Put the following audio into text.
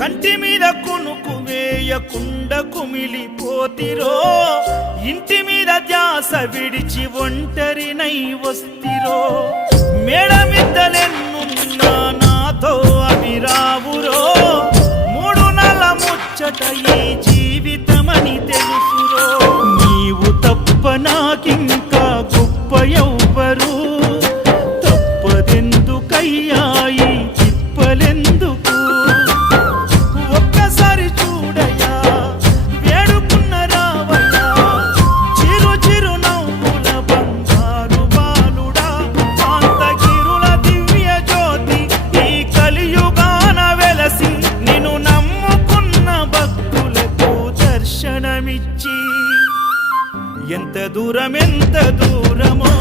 కంటి మీద కునుకు వేయకుండా కుమిలిపోతిరో, ఇంటి మీద ధ్యాస విడిచి ఒంటరినై వస్తిరో. మేడమిద్దలెన్నున్నా నాతో అవి రావురో, మూడు నెల ముచ్చట ఈ జీవితమని తెలుసురో. నీవు తప్ప నాకింకా గొప్ప ఎవ్వరు, తప్పదెందుకయ్యా ఈ తిప్పలెందుకు. ఒక్కసారి చూడయ్యా వేడుకున్న రావయ్యా, చిరు చిరు నవ్వుల బంగారు బాలుడా, కాంతగిరుల దివ్య జ్యోతి ఈ కలియుగాన వెలసి, నిన్ను నమ్ముకున్న భక్తులకు దర్శనమిచ్చి ఎంత దూరమో